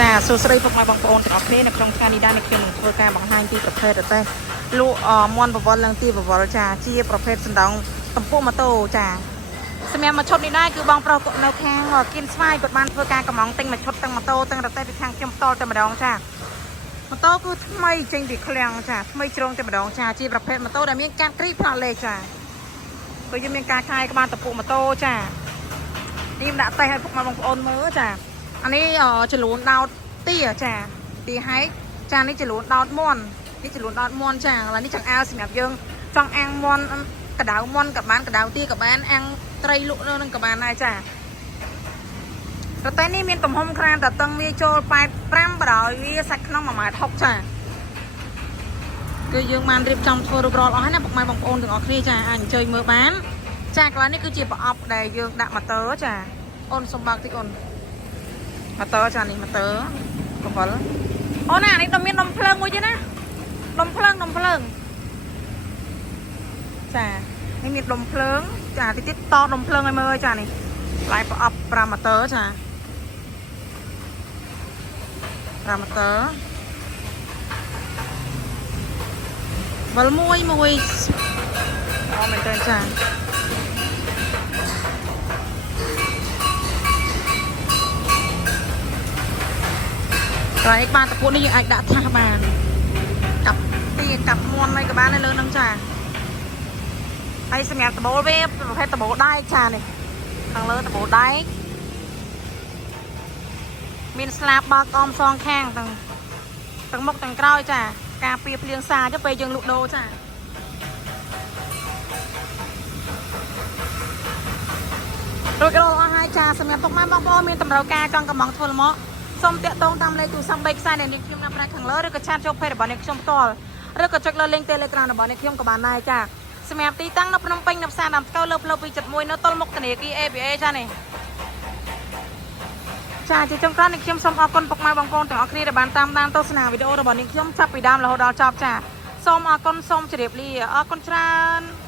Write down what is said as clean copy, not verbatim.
ចាសួស្តីពុកម៉ែបងប្អូនទាំងអស់គ្នានៅក្នុងថ្ងៃនេះដែរនេះខ្ញុំនឹងធ្វើការបង្ហាញពីប្រភេទរទេះលក់មន់បវរឡើងទីបវរចាជាប្រភេទសណ្ដោងតម្ពុះម៉ូតូចាសម្រាប់មួយឈុតនេះដែរគឺបងប្រុសនៅខាងគៀនស្វាយគាត់បានធ្វើការកំងទិញមួយឈុតទាំងម៉ូតូទាំងរទេះពីខាងខ្ញុំផ្ទាល់តែម្ដងចាម៉ូតូគឺថ្មីចេញពីឃ្លាំងចាថ្មីជ្រុងតែម្ដងចាជាប្រភេទម៉ូតូដែលមានការគ្រីផ្លាកលេខចាគឺយើងមានការខាយក្បាលតម្ពុះម៉ូតូចានេះដាក់តេះឲ្យពុកម៉ែបងប្អូនមើលចាអានេះចលួនដោតទាចាទីហែកចានេះចលួនដោតមន់នេះចលួនដោតមន់ចាឥឡូវនេះចង្អើសម្រាប់យើងចង់អាំងមន់កដៅមន់ក៏បានកដៅទាក៏បានអាំងត្រីលក់នៅនឹងក៏បានដែរចារទេះនេះមានទំហំក្រានតតឹងវាចូល85បដោយវាសាច់ក្នុង1.60 ម៉ែត្រចាគឺយើងបានរៀបចំធ្វើរួចរាល់អស់ហើយណាពុកម៉ែបងប្អូនទាំងអស់គ្នាចាអាចអញ្ជើញមើលបានចាកន្លែងនេះគឺជាប្រអប់ដែលយើងដាក់ម៉ូទ័រចាអូនសុំបើកតិចអូនម៉ូទ័រចានេះម៉ូទ័រកវលអូនណានេះមានដុំភ្លើងមួយទៀតណាដុំភ្លើងចានេះមានដុំភ្លើងចាតិចទៀតតដុំភ្លើងឲ្យមើលចានេះកន្លែងប្រអប់5ម៉ូទ័រចា5ម៉ូទ័រវល់មួយអូមែនទេចាហើយបានតពុះនេះយើងអាចដាក់ថាសបានកាប់ទីកាប់មន់អីក៏បាននៅលើនឹងចាហើយសម្រាប់ដបូលវាប្រភេទដបូលដែកចានេះខាងលើដបូលដែកមានស្លាបបើកអមសងខាងទាំងមុខទាំងក្រោយចាការពារភ្លៀងសាទៅពេលយើងលក់ដូរចារួចរាល់អស់ហើយចាសម្រាប់ពុកម៉ែបងប្អូនមានតម្រូវការចង់កំងធ្វើល្មក់សូមតាក់ទងតាមលេខទូរស័ព្ទ3ខ្សែដែលនាងខ្ញុំដាក់ប្រាក់ខាងលើឬក៏ឆាតចូលเพจរបស់នាងខ្ញុំផ្ទាល់ឬក៏ចុចលើ link Telegram របស់នាងខ្ញុំក៏បានដែរចាសម្រាប់ទីតាំងនៅភ្នំពេញនៅផ្សារដើមស្កូវលើផ្លូវ271នៅទល់មុខធនាគារ ABA ចានេះចាជាចុងក្រោយនាងខ្ញុំសូមអរគុណពុកម៉ែបងប្អូនទាំងអស់គ្នាដែលបានតាមដានទស្សនាវីដេអូរបស់នាងខ្ញុំចាប់ពីដើមរហូតដល់ចប់ចាសូមអរគុណសូមជម្រាបលាអរគុណច្រើន